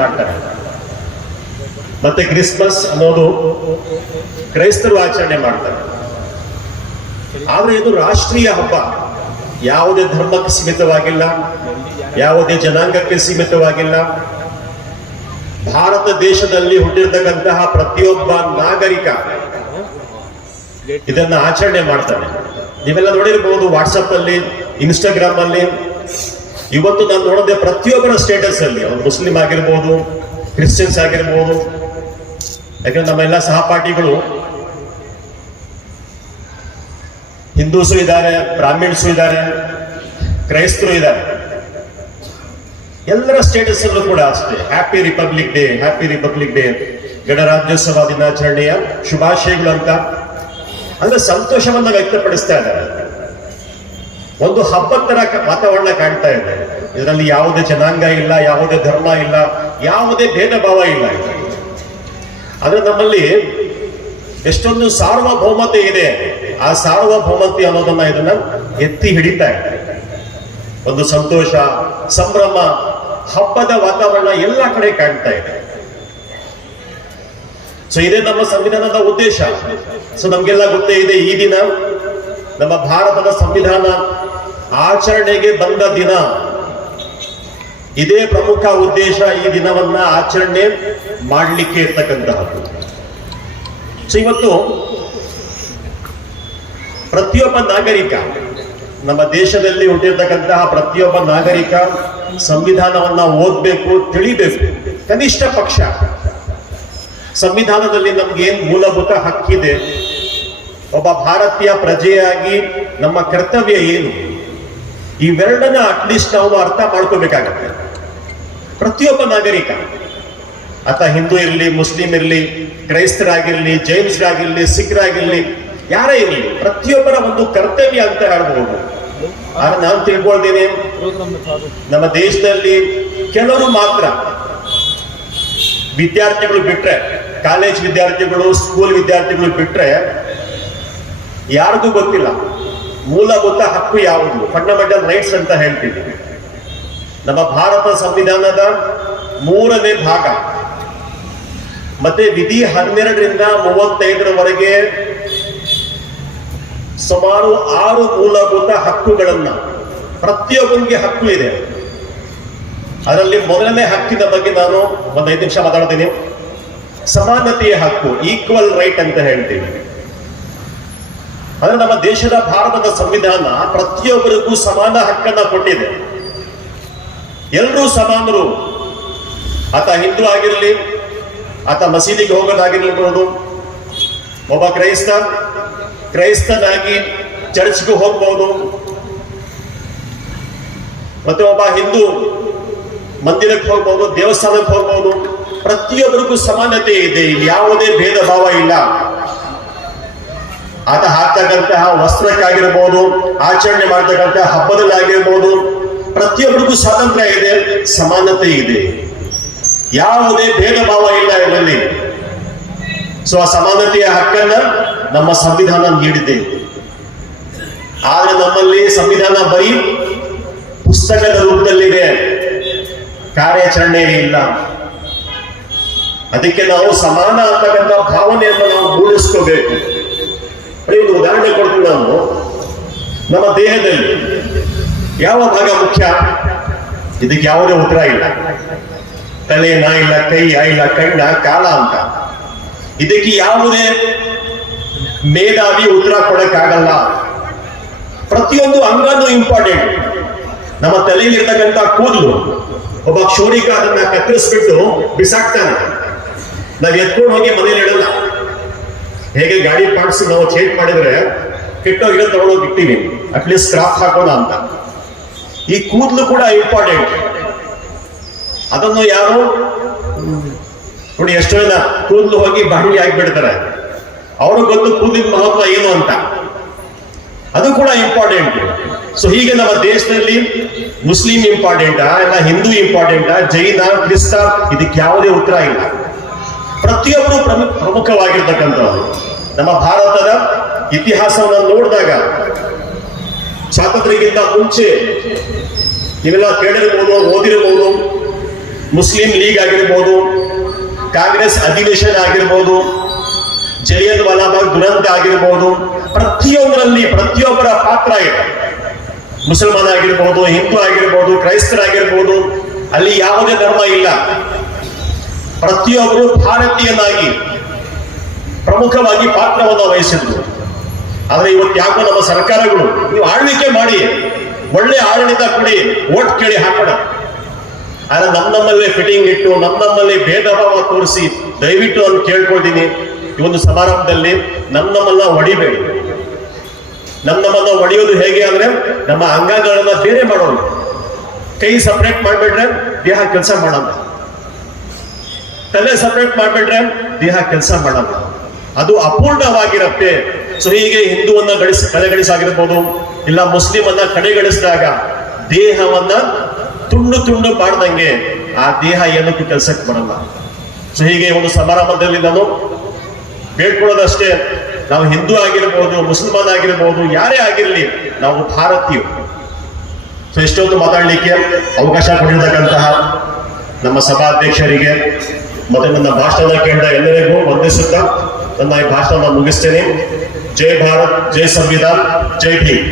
ಮಾಡ್ತಾರೆ. ಮತ್ತೆ ಕ್ರಿಸ್ಮಸ್ ಅನ್ನೋದು ಕ್ರೈಸ್ತರು ಆಚರಣೆ ಮಾಡ್ತಾರೆ. ಆದ್ರೆ ಇದು ರಾಷ್ಟ್ರೀಯ ಹಬ್ಬ, ಯಾವುದೇ ಧರ್ಮಕ್ಕೆ ಸೀಮಿತವಾಗಿಲ್ಲ, ಯಾವುದೇ ಜನಾಂಗಕ್ಕೆ ಸೀಮಿತವಾಗಿಲ್ಲ. ಭಾರತ ದೇಶದಲ್ಲಿ ಹುಟ್ಟಿರ್ತಕ್ಕಂತಹ ಪ್ರತಿಯೊಬ್ಬ ನಾಗರಿಕ ಇದನ್ನ ಆಚರಣೆ ಮಾಡ್ತಾನೆ. ನೀವೆಲ್ಲ ನೋಡಿರ್ಬಹುದು ವಾಟ್ಸಪ್ ಅಲ್ಲಿ, ಇನ್ಸ್ಟಾಗ್ರಾಮ್ ಅಲ್ಲಿ. ಇವತ್ತು ನಾನು ನೋಡಿದೆ ಪ್ರತಿಯೊಬ್ಬರ ಸ್ಟೇಟಸ್ ಅಲ್ಲಿ, ಅವ್ರು ಮುಸ್ಲಿಂ ಆಗಿರ್ಬೋದು, ಕ್ರಿಶ್ಚಿಯನ್ಸ್ ಆಗಿರ್ಬೋದು. ಯಾಕಂದ್ರೆ ನಮ್ಮೆಲ್ಲ ಸಹಪಾಠಿಗಳು ಹಿಂದೂಸು ಇದ್ದಾರೆ, ಬ್ರಾಹ್ಮಿಣ್ಸು ಇದ್ದಾರೆ, ಕ್ರೈಸ್ತರು ಇದ್ದಾರೆ. ಎಲ್ಲರ ಸ್ಟೇಟಸ್ ಅಲ್ಲೂ ಕೂಡ ಅಷ್ಟೇ happy republic day, happy republic day, ಗಣರಾಜ್ಯೋತ್ಸವ ದಿನಾಚರಣೆಯ ಶುಭಾಶಯಗಳು ಅಂತ ಅಂದ್ರೆ ಸಂತೋಷವನ್ನ ವ್ಯಕ್ತಪಡಿಸ್ತಾ ಇದ್ದಾರೆ. ಒಂದು ಹಬ್ಬದ ತರ ವಾತಾವರಣ ಕಾಣ್ತಾ ಇದೆ. ಇದರಲ್ಲಿ ಯಾವುದೇ ಜನಾಂಗ ಇಲ್ಲ, ಯಾವುದೇ ಧರ್ಮ ಇಲ್ಲ, ಯಾವುದೇ ಭೇದ ಭಾವ ಇಲ್ಲ. ಆದ್ರೆ ನಮ್ಮಲ್ಲಿ ಎಷ್ಟೊಂದು ಸಾರ್ವಭೌಮತೆ ಇದೆ. ಆ ಸಾರ್ವಭೌಮತೆ ಅನ್ನೋದನ್ನ ಇದನ್ನ ಎತ್ತಿ ಹಿಡಿತಾ ಇದೆ. ಒಂದು ಸಂತೋಷ, ಸಂಭ್ರಮ, ಹಬ್ಬದ ವಾತಾವರಣ ಎಲ್ಲ ಕಡೆ ಕಾಣ್ತಾ ಇದೆ. ಸೊ ಇದೇ ನಮ್ಮ ಸಂವಿಧಾನದ ಉದ್ದೇಶ. ಸೊ ನಮ್ಗೆಲ್ಲ ಗೊತ್ತೇ ಇದೆ, ಈ ದಿನ ನಮ್ಮ ಭಾರತದ ಸಂವಿಧಾನ ಆಚರಣೆಗೆ ಬಂದ ದಿನ. ಇದೇ ಪ್ರಮುಖ ಉದ್ದೇಶ, ಈ ದಿನವನ್ನ ಆಚರಣೆ ಮಾಡಲಿಕ್ಕೆ ಇರ್ತಕ್ಕಂತಹದ್ದು. ಸೊ ಇವತ್ತು ಪ್ರತಿಯೊಬ್ಬ ನಾಗರಿಕ, ನಮ್ಮ ದೇಶದಲ್ಲಿ ಹುಟ್ಟಿರ್ತಕ್ಕಂತಹ ಪ್ರತಿಯೊಬ್ಬ ನಾಗರಿಕ ಸಂವಿಧಾನವನ್ನ ಓದ್ಬೇಕು, ತಿಳಿಬೇಕು. ಕನಿಷ್ಠ ಪಕ್ಷ ಸಂವಿಧಾನದಲ್ಲಿ ನಮ್ಗೆ ಏನ್ ಮೂಲಭೂತ ಹಕ್ಕಿದೆ, ಒಬ್ಬ ಭಾರತೀಯ ಪ್ರಜೆಯಾಗಿ ನಮ್ಮ ಕರ್ತವ್ಯ ಏನು, ಇವೆರಡನ್ನ ಅಟ್ಲೀಸ್ಟ್ ನಾವು ಅರ್ಥ ಮಾಡ್ಕೋಬೇಕಾಗತ್ತೆ. ಪ್ರತಿಯೊಬ್ಬ ನಾಗರಿಕ, ಆತ ಹಿಂದೂ ಇರಲಿ, ಮುಸ್ಲಿಂ ಇರಲಿ, ಕ್ರೈಸ್ತರಾಗಿರ್ಲಿ, ಜೈನ್ಸ್ರಾಗಿರ್ಲಿ, ಸಿಖ್ರಾಗಿರ್ಲಿ, ಯಾರೇ ಇರಲಿ, ಪ್ರತಿಯೊಬ್ಬರ ಒಂದು ಕರ್ತವ್ಯ ಅಂತ ಹೇಳ್ಬಹುದು. ಆದ್ರೆ ನಾನು ತಿಳ್ಕೊಳ್ತೇನೆ, ನಮ್ಮ ದೇಶದಲ್ಲಿ ಕೆಲವರು ಮಾತ್ರ, ವಿದ್ಯಾರ್ಥಿಗಳು ಬಿಟ್ರೆ, ಕಾಲೇಜ್ ವಿದ್ಯಾರ್ಥಿಗಳು, ಸ್ಕೂಲ್ ವಿದ್ಯಾರ್ಥಿಗಳು ಬಿಟ್ರೆ ಯಾರಿಗೂ ಗೊತ್ತಿಲ್ಲ ಮೂಲಭೂತ ಹಕ್ಕು ಯಾವುದು, ಫಂಡಮೆಂಟಲ್ ರೈಟ್ಸ್ ಅಂತ ಹೇಳ್ತೀವಿ. ನಮ್ಮ ಭಾರತ ಸಂವಿಧಾನದ 3ನೇ ಭಾಗ ಮತ್ತೆ ವಿಧಿ 12ರಿಂದ 35ರವರೆಗೆ ಸುಮಾರು 6 ಮೂಲಭೂತ ಹಕ್ಕುಗಳನ್ನ, ಪ್ರತಿಯೊಬ್ಬನಿಗೆ ಹಕ್ಕು ಇದೆ. ಅದರಲ್ಲಿ ಮೊದಲನೇ ಹಕ್ಕಿನ ಬಗ್ಗೆ ನಾನು ಒಂದು 5 ನಿಮಿಷ ಮಾತಾಡ್ತೀನಿ. ಸಮಾನತೆಯ ಹಕ್ಕು, ಈಕ್ವಲ್ ರೈಟ್ ಅಂತ ಹೇಳ್ತೀವಿ. ಅಂದ್ರೆ ನಮ್ಮ ದೇಶದ ಭಾರತದ ಸಂವಿಧಾನ ಪ್ರತಿಯೊಬ್ಬರಿಗೂ ಸಮಾನ ಹಕ್ಕನ್ನ ಕೊಟ್ಟಿದೆ. ಎಲ್ಲರೂ ಸಮಾನರು. ಆತ ಹಿಂದೂ ಆಗಿರಲಿ, ಆತ ಮಸೀದಿಗೆ ಹೋಗೋದಾಗಿರ್ಬೋದು, ಒಬ್ಬ ಕ್ರೈಸ್ತನಾಗಿ ಚರ್ಚ್ಗೆ ಹೋಗ್ಬಹುದು, ಮತ್ತೆ ಒಬ್ಬ ಹಿಂದೂ ಮಂದಿರಕ್ಕೆ ಹೋಗ್ಬಹುದು, ದೇವಸ್ಥಾನಕ್ಕೆ ಹೋಗ್ಬಹುದು. ಪ್ರತಿಯೊಬ್ಬರಿಗೂ ಸಮಾನತೆ ಇದೆ, ಯಾವುದೇ ಭೇದ ಭಾವ ಇಲ್ಲ. ಆತ ಹಾಕ್ತಕ್ಕಂತಹ ವಸ್ತ್ರಕ್ಕಾಗಿರ್ಬೋದು, ಆಚರಣೆ ಮಾಡ್ತಕ್ಕಂತಹ ಹಬ್ಬದಲ್ಲಾಗಿರ್ಬೋದು, ಪ್ರತಿಯೊಬ್ಬರಿಗೂ ಸ್ವಾತಂತ್ರ್ಯ ಇದೆ, ಸಮಾನತೆ ಇದೆ, ಯಾವುದೇ ಭೇದ ಭಾವ ಇಲ್ಲ ಇದರಲ್ಲಿ. ಸೊ ಆ ಸಮಾನತೆಯ ಹಕ್ಕನ್ನ ನಮ್ಮ ಸಂವಿಧಾನ ನೀಡಿದೆ. ಆದ್ರೆ ನಮ್ಮಲ್ಲಿ ಸಂವಿಧಾನ ಬರೀ ಪುಸ್ತಕದ ರೂಪದಲ್ಲಿದೆ, ಕಾರ್ಯಾಚರಣೆ ಇಲ್ಲ. ಅದಕ್ಕೆ ನಾವು ಸಮಾನ ಅಂತಕ್ಕಂಥ ಭಾವನೆಯನ್ನು ನಾವು ಮೂಡಿಸ್ಕೋಬೇಕು. ಒಂದು ಉದಾಹರಣೆ ಕೊಡ್ತೀನಿ ನಾನು. ನಮ್ಮ ದೇಹದಲ್ಲಿ ಯಾವ ಭಾಗ ಮುಖ್ಯ? ಇದಕ್ಕೆ ಯಾವುದೇ ಉತ್ತರ ಇಲ್ಲ. ತಲೆನ ಇಲ್ಲ, ಕೈಯ ಇಲ್ಲ, ಕಣ್ಣ, ಕಾಲ ಅಂತ. ಇದಕ್ಕೆ ಯಾವುದೇ ಮೇಧಾವಿ ಉತ್ತರ ಕೊಡಕ್ಕಾಗಲ್ಲ. ಪ್ರತಿಯೊಂದು ಅಂಗನೂ ಇಂಪಾರ್ಟೆಂಟ್. ನಮ್ಮ ತಲೆಯಲ್ಲಿ ಇರ್ತಕ್ಕಂಥ ಕೂದಲು, ಒಬ್ಬ ಕ್ಷೌರಿಕ ಅದನ್ನ ಕತ್ತರಿಸ್ಬಿಟ್ಟು ಬಿಸಾಕ್ತಾನೆ. ನಾವ್ ಎತ್ಕೊಂಡು ಹೋಗಿ ಮನೇಲಿ ಇಡಲ್ಲ. ಹೇಗೆ ಗಾಡಿ ಪಾರ್ಟ್ಸ್ ನಾವು ಚೇಂಜ್ ಮಾಡಿದ್ರೆ ಕೆಟ್ಟೋಗಿರೋ ತಗೊಂಡೋಗಿ ಇಟ್ಟಿವಿ, ಅಟ್ಲೀಸ್ಟ್ ಸ್ಕ್ರಾಪ್ ಹಾಕೋಣ ಅಂತ. ಈ ಕೂದಲು ಕೂಡ ಇಂಪಾರ್ಟೆಂಟ್. ಅದನ್ನು ಯಾರು ನೋಡಿ, ಎಷ್ಟೋ ಜನ ಕೂದಲು ಹೋಗಿ ಬಾಂಡ್ಲಿ ಆಗಿಬಿಡ್ತಾರೆ. ಅವ್ರಿಗೆ ಗೊತ್ತು ಕೂದಲಿನ ಮಹತ್ವ ಏನು ಅಂತ. ಅದು ಕೂಡ ಇಂಪಾರ್ಟೆಂಟ್. ಸೊ ಹೀಗೆ ನಮ್ಮ ದೇಶದಲ್ಲಿ ಮುಸ್ಲಿಂ ಇಂಪಾರ್ಟೆಂಟಾ, ಇಲ್ಲ ಹಿಂದೂ ಇಂಪಾರ್ಟೆಂಟಾ, ಜೈನ, ಕ್ರಿಸ್ತ, ಇದಕ್ಕೆ ಯಾವುದೇ ಉತ್ತರ ಇಲ್ಲ. ಪ್ರತಿಯೊಬ್ಬರು ಪ್ರಮುಖವಾಗಿರ್ತಕ್ಕಂಥವ್ರು. ನಮ್ಮ ಭಾರತದ ಇತಿಹಾಸವನ್ನು ನೋಡಿದಾಗ ಸ್ವಾತಂತ್ರ್ಯಕ್ಕಿಂತ ಮುಂಚೆ ನೀವೆಲ್ಲ ಕೇಳಿರ್ಬೋದು, ಓದಿರ್ಬೋದು, ಮುಸ್ಲಿಂ ಲೀಗ್ ಆಗಿರ್ಬೋದು, ಕಾಂಗ್ರೆಸ್ ಅಧಿವೇಶನ ಆಗಿರ್ಬೋದು, ಜಲಿಯನ್ ವಾಲಾಬಾಗ್ ದುರಂತ ಆಗಿರ್ಬೋದು, ಪ್ರತಿಯೊಂದರಲ್ಲಿ ಪ್ರತಿಯೊಬ್ಬರ ಪಾತ್ರ ಇದೆ. ಮುಸಲ್ಮಾನ ಆಗಿರ್ಬೋದು, ಹಿಂದೂ ಆಗಿರ್ಬೋದು, ಕ್ರೈಸ್ತರಾಗಿರ್ಬೋದು, ಅಲ್ಲಿ ಯಾವುದೇ ಧರ್ಮ ಇಲ್ಲ. ಪ್ರತಿಯೊಬ್ಬರು ಭಾರತೀಯನಾಗಿ ಪ್ರಮುಖವಾಗಿ ಪಾತ್ರವನ್ನು ವಹಿಸಿದ್ರು. ಆದ್ರೆ ಇವತ್ತು ಯಾಕೋ ನಮ್ಮ ಸರ್ಕಾರಗಳು ನೀವು ಆಳ್ವಿಕೆ ಮಾಡಿ, ಒಳ್ಳೆ ಆಡಳಿತ ಕೊಡಿ, ಓಟ್ ಕೇಳಿ ಹಾಕೋಣ. ಆದ್ರೆ ನಮ್ಮಲ್ಲೇ ಫಿಟ್ಟಿಂಗ್ ಇಟ್ಟು ನಮ್ಮಲ್ಲಿ ಭೇದ ಭಾವ ತೋರಿಸಿ ದಯವಿಟ್ಟು ನಾನು ಕೇಳ್ಕೊಳ್ತೀನಿ, ಈ ಒಂದು ಸಮಾರಂಭದಲ್ಲಿ ನಮ್ಮನ್ನ ಹೊಡಿಬೇಡಿ. ನಮ್ಮನ್ನ ಹೊಡೆಯೋದು ಹೇಗೆ ಅಂದ್ರೆ ನಮ್ಮ ಅಂಗಗಳನ್ನ ಬೇರೆ ಮಾಡೋದು. ಕೈ ಸಪರೇಟ್ ಮಾಡ್ಬಿಟ್ರೆ ದೇಹ ಕೆಲಸ ಮಾಡಲ್ಲ, ತಲೆ ಸಪರೇಟ್ ಮಾಡ್ಬಿಟ್ರೆ ದೇಹ ಕೆಲಸ ಮಾಡಲ್ಲ, ಅದು ಅಪೂರ್ಣವಾಗಿರುತ್ತೆ. ಸೊ ಹೀಗೆ ಹಿಂದೂವನ್ನ ಕಡೆಗಣಿಸಾಗಿರ್ಬೋದು, ಇಲ್ಲ ಮುಸ್ಲಿಂ ಅನ್ನ ಕಡೆಗಣಿಸಿದಾಗ ದೇಹವನ್ನ ತುಂಡು ತುಂಡು ಮಾಡ್ದಂಗೆ ಆ ದೇಹ ಏನಕ್ಕೂ ಕೆಲಸಕ್ಕೆ ಬರಲ್ಲ. ಸೊ ಹೀಗೆ ಒಂದು ಸಮಾರಂಭದಲ್ಲಿ ನಾನು ಬೇಡ್ಕೊಳ್ಳೋದಷ್ಟೇ, ನಾವು ಹಿಂದೂ ಆಗಿರ್ಬೋದು, ಮುಸಲ್ಮಾನ್ ಆಗಿರ್ಬೋದು, ಯಾರೇ ಆಗಿರ್ಲಿ, ನಾವು ಭಾರತೀಯರು. ಸೊ ಎಷ್ಟೊಂದು ಮಾತಾಡ್ಲಿಕ್ಕೆ ಅವಕಾಶ ಕೊಟ್ಟಿರ್ತಕ್ಕಂತಹ ನಮ್ಮ ಸಭಾಧ್ಯಕ್ಷರಿಗೆ ಮತ್ತೆ ನನ್ನ ಭಾಷಣ ಕೇಳಿದ ಎಲ್ಲರಿಗೂ ವಂದಿಸುತ್ತಾ ನನ್ನ ಈ ಭಾಷಣ ಮುಗಿಸ್ತೇನೆ. ಜೈ ಭಾರತ್, ಜೈ ಸಂವಿಧಾನ್, ಜೈ ಭೀಮ್.